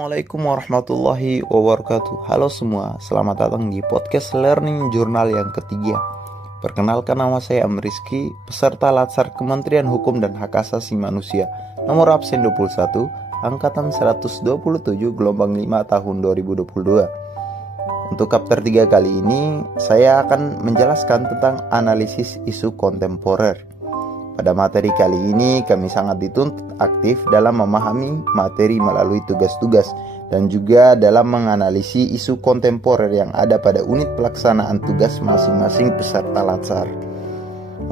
Assalamualaikum warahmatullahi wabarakatuh. Halo semua, selamat datang di podcast Learning Journal yang ketiga. Perkenalkan, nama saya Amrizky, peserta Latsar Kementerian Hukum dan Hak Asasi Manusia, nomor absen 21, angkatan 127, gelombang 5 tahun 2022. Untuk chapter 3 kali ini, saya akan menjelaskan tentang analisis isu kontemporer. Pada materi kali ini, kami sangat dituntut aktif dalam memahami materi melalui tugas-tugas dan juga dalam menganalisis isu kontemporer yang ada pada unit pelaksanaan tugas masing-masing peserta Latsar.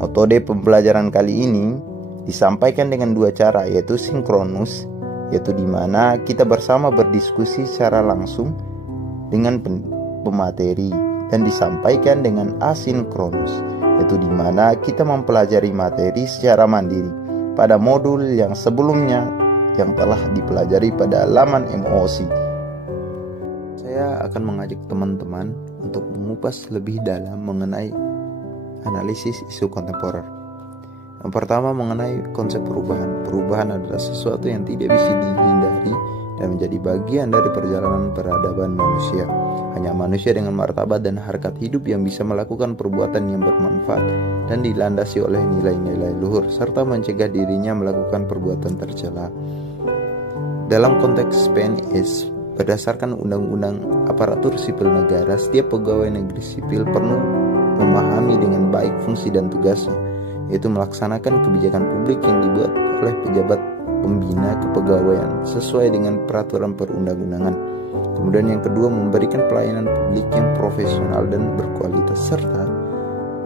Metode pembelajaran kali ini disampaikan dengan dua cara, yaitu sinkronus, yaitu di mana kita bersama berdiskusi secara langsung dengan pemateri, dan disampaikan dengan asinkronus, yaitu di mana kita mempelajari materi secara mandiri pada modul yang sebelumnya yang telah dipelajari pada halaman MOOC. Saya akan mengajak teman-teman untuk mengupas lebih dalam mengenai analisis isu kontemporer. Yang pertama, mengenai konsep perubahan. Perubahan adalah sesuatu yang tidak bisa dihindari dan menjadi bagian dari perjalanan peradaban manusia. Hanya manusia dengan martabat dan harkat hidup yang bisa melakukan perbuatan yang bermanfaat dan dilandasi oleh nilai-nilai luhur, serta mencegah dirinya melakukan perbuatan tercela. Dalam konteks PNS, berdasarkan Undang-Undang Aparatur Sipil Negara, setiap pegawai negeri sipil perlu memahami dengan baik fungsi dan tugasnya, yaitu melaksanakan kebijakan publik yang dibuat oleh pejabat pembina kepegawaian sesuai dengan peraturan perundang-undangan. Kemudian yang kedua, memberikan pelayanan publik yang profesional dan berkualitas, serta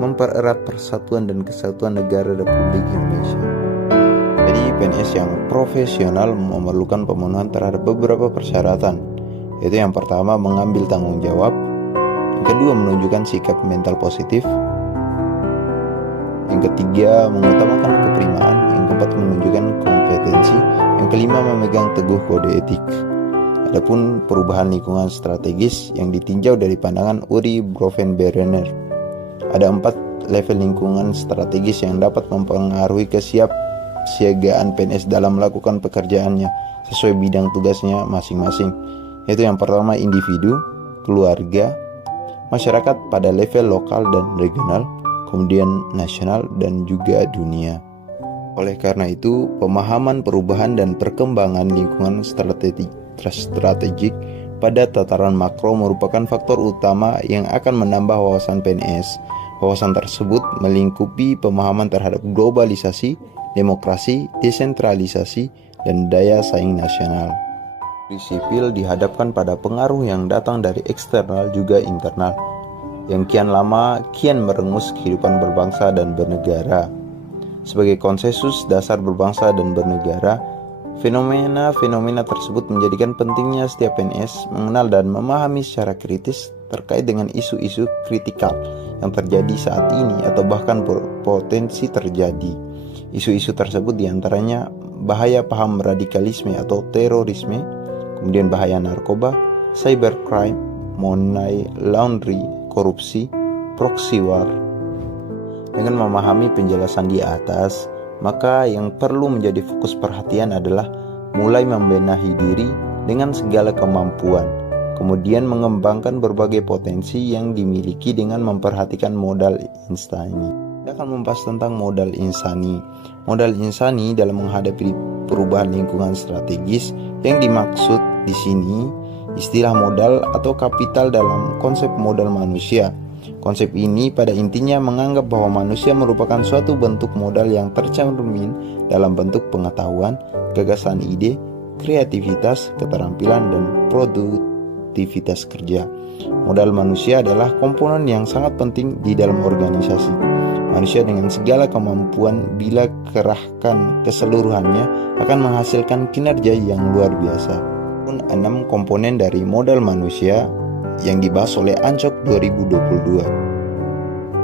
mempererat persatuan dan kesatuan negara Republik Indonesia. Jadi PNS yang profesional memerlukan pemenuhan terhadap beberapa persyaratan, yaitu yang pertama, mengambil tanggung jawab. Yang kedua, menunjukkan sikap mental positif. Yang ketiga, mengutamakan keprimaan. Yang keempat, menunjukkan kompetensi. Yang kelima, memegang teguh kode etik. Adapun perubahan lingkungan strategis yang ditinjau dari pandangan Uri Brovin-Berener, ada 4 level lingkungan strategis yang dapat mempengaruhi kesiapsiagaan PNS dalam melakukan pekerjaannya sesuai bidang tugasnya masing-masing, yaitu yang pertama, individu, keluarga, masyarakat pada level lokal dan regional, kemudian nasional, dan juga dunia. Oleh karena itu, pemahaman perubahan dan perkembangan lingkungan strategik pada tataran makro merupakan faktor utama yang akan menambah wawasan PNS. Wawasan tersebut melingkupi pemahaman terhadap globalisasi, demokrasi, desentralisasi, dan daya saing nasional. Sipil dihadapkan pada pengaruh yang datang dari eksternal juga internal, yang kian lama kian merengus kehidupan berbangsa dan bernegara. Sebagai konsensus dasar berbangsa dan bernegara, fenomena-fenomena tersebut menjadikan pentingnya setiap PNS mengenal dan memahami secara kritis terkait dengan isu-isu kritikal yang terjadi saat ini atau bahkan berpotensi terjadi. Isu-isu tersebut diantaranya bahaya paham radikalisme atau terorisme, kemudian bahaya narkoba, cybercrime, money laundry, korupsi, proxy war. Dengan memahami penjelasan di atas, maka yang perlu menjadi fokus perhatian adalah mulai membenahi diri dengan segala kemampuan, kemudian mengembangkan berbagai potensi yang dimiliki dengan memperhatikan modal insani. Kita akan membahas tentang modal insani. Modal insani dalam menghadapi perubahan lingkungan strategis, yang dimaksud di sini istilah modal atau kapital dalam konsep modal manusia. Konsep ini pada intinya menganggap bahwa manusia merupakan suatu bentuk modal yang tercermin dalam bentuk pengetahuan, gagasan ide, kreativitas, keterampilan, dan produktivitas kerja. Modal manusia adalah komponen yang sangat penting di dalam organisasi. Manusia dengan segala kemampuan, bila kerahkan keseluruhannya, akan menghasilkan kinerja yang luar biasa. 6 komponen dari modal manusia yang dibahas oleh Ancok 2022.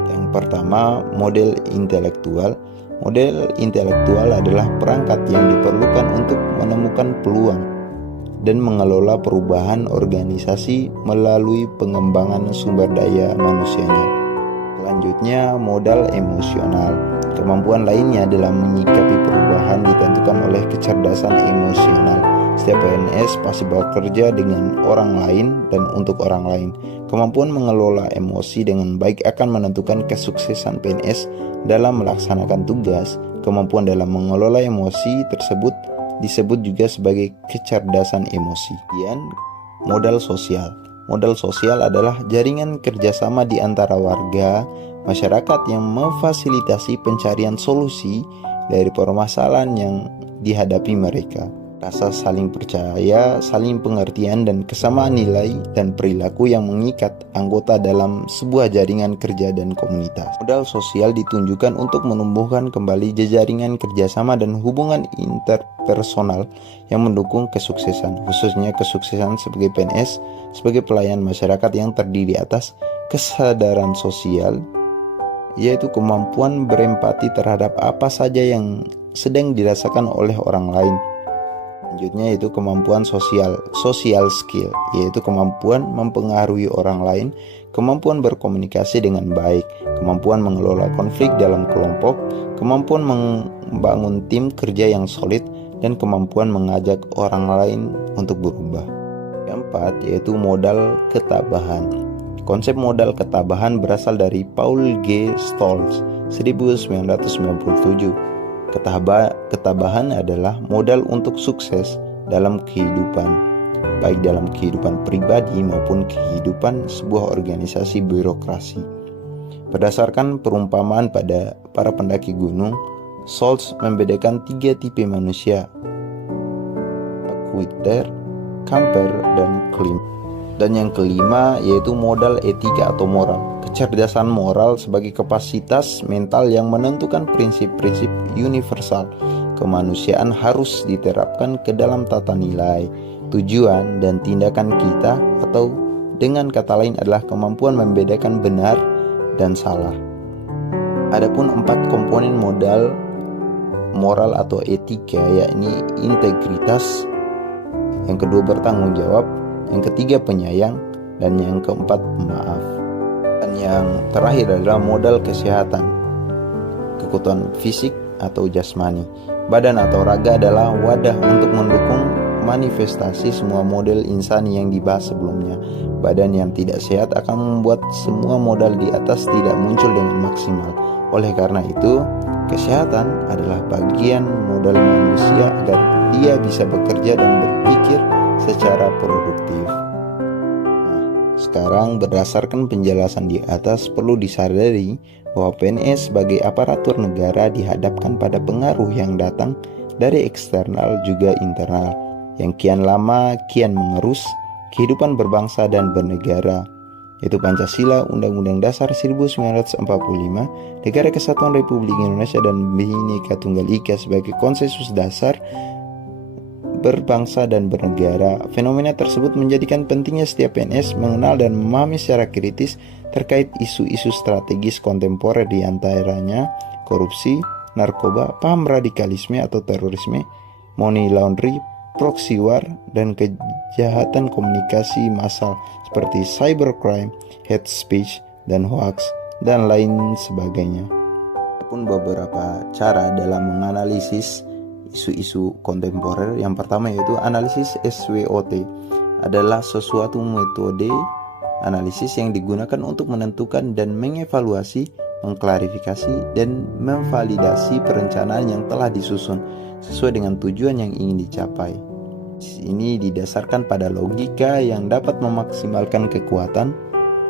Yang pertama, model intelektual. Model intelektual adalah perangkat yang diperlukan untuk menemukan peluang dan mengelola perubahan organisasi melalui pengembangan sumber daya manusianya. Selanjutnya, modal emosional. Kemampuan lainnya dalam menyikapi perubahan ditentukan oleh kecerdasan emosional. Setiap PNS pasti bekerja dengan orang lain dan untuk orang lain. Kemampuan mengelola emosi dengan baik akan menentukan kesuksesan PNS dalam melaksanakan tugas. Kemampuan dalam mengelola emosi tersebut disebut juga sebagai kecerdasan emosi. Kemudian, modal sosial. Modal sosial adalah jaringan kerjasama di antara warga, masyarakat yang memfasilitasi pencarian solusi dari permasalahan yang dihadapi mereka. Rasa saling percaya, saling pengertian, dan kesamaan nilai dan perilaku yang mengikat anggota dalam sebuah jaringan kerja dan komunitas. Modal sosial ditunjukkan untuk menumbuhkan kembali jejaringan kerjasama dan hubungan interpersonal yang mendukung kesuksesan, khususnya kesuksesan sebagai PNS, sebagai pelayan masyarakat yang terdiri atas kesadaran sosial, yaitu kemampuan berempati terhadap apa saja yang sedang dirasakan oleh orang lain. Selanjutnya yaitu kemampuan social skill, yaitu kemampuan mempengaruhi orang lain, kemampuan berkomunikasi dengan baik, kemampuan mengelola konflik dalam kelompok, kemampuan membangun tim kerja yang solid, dan kemampuan mengajak orang lain untuk berubah. Keempat yaitu modal ketabahan. Konsep modal ketabahan berasal dari Paul G. Stolz 1997. Ketabahan adalah modal untuk sukses dalam kehidupan, baik dalam kehidupan pribadi maupun kehidupan sebuah organisasi birokrasi. Berdasarkan perumpamaan pada para pendaki gunung, Stolz membedakan 3 tipe manusia: quitter, camper, dan climber. Dan yang kelima yaitu modal etika atau moral. Kecerdasan moral sebagai kapasitas mental yang menentukan prinsip-prinsip universal kemanusiaan harus diterapkan ke dalam tata nilai, tujuan, dan tindakan kita, atau dengan kata lain adalah kemampuan membedakan benar dan salah. Adapun 4 komponen modal moral atau etika, yakni integritas, yang kedua bertanggung jawab, yang ketiga penyayang, dan yang keempat pemaaf. Dan yang terakhir adalah modal kesehatan, kekuatan fisik atau jasmani. Badan atau raga adalah wadah untuk mendukung manifestasi semua model insani yang dibahas sebelumnya. Badan yang tidak sehat akan membuat semua modal di atas tidak muncul dengan maksimal. Oleh karena itu, kesehatan adalah bagian modal manusia agar dia bisa bekerja dan berpikir secara produktif. Sekarang berdasarkan penjelasan di atas, perlu disadari bahwa PNS sebagai aparatur negara dihadapkan pada pengaruh yang datang dari eksternal juga internal, yang kian lama kian mengerus kehidupan berbangsa dan bernegara, yaitu Pancasila, Undang-Undang Dasar 1945, Negara Kesatuan Republik Indonesia, dan Bhinneka Tunggal Ika sebagai konsensus dasar berbangsa dan bernegara. Fenomena tersebut menjadikan pentingnya setiap PNS mengenal dan memahami secara kritis terkait isu-isu strategis kontemporer, di antaranya korupsi, narkoba, paham radikalisme atau terorisme, money laundering, proxy war, dan kejahatan komunikasi massal seperti cybercrime, hate speech, dan hoax, dan lain sebagainya. Pun beberapa cara dalam menganalisis isu-isu kontemporer. Yang pertama yaitu analisis SWOT, adalah sesuatu metode analisis yang digunakan untuk menentukan dan mengevaluasi, mengklarifikasi, dan memvalidasi perencanaan yang telah disusun sesuai dengan tujuan yang ingin dicapai. Ini didasarkan pada logika yang dapat memaksimalkan kekuatan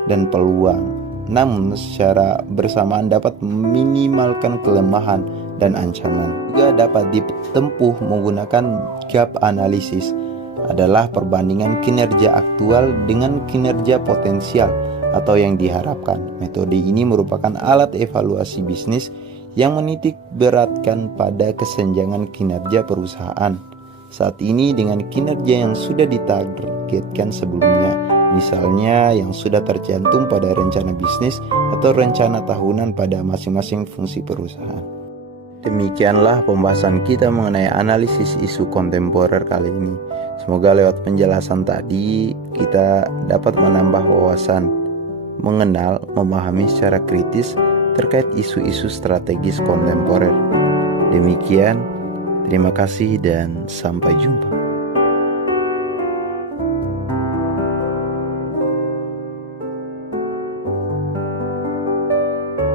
dan peluang, namun secara bersamaan dapat meminimalkan kelemahan dan ancaman. Juga dapat ditempuh menggunakan gap analysis, adalah perbandingan kinerja aktual dengan kinerja potensial atau yang diharapkan. Metode ini merupakan alat evaluasi bisnis yang menitik beratkan pada kesenjangan kinerja perusahaan saat ini dengan kinerja yang sudah ditargetkan sebelumnya, misalnya yang sudah tercantum pada rencana bisnis atau rencana tahunan pada masing-masing fungsi perusahaan. Demikianlah pembahasan kita mengenai analisis isu kontemporer kali ini. Semoga lewat penjelasan tadi kita dapat menambah wawasan, mengenal, memahami secara kritis terkait isu-isu strategis kontemporer. Demikian, terima kasih dan sampai jumpa.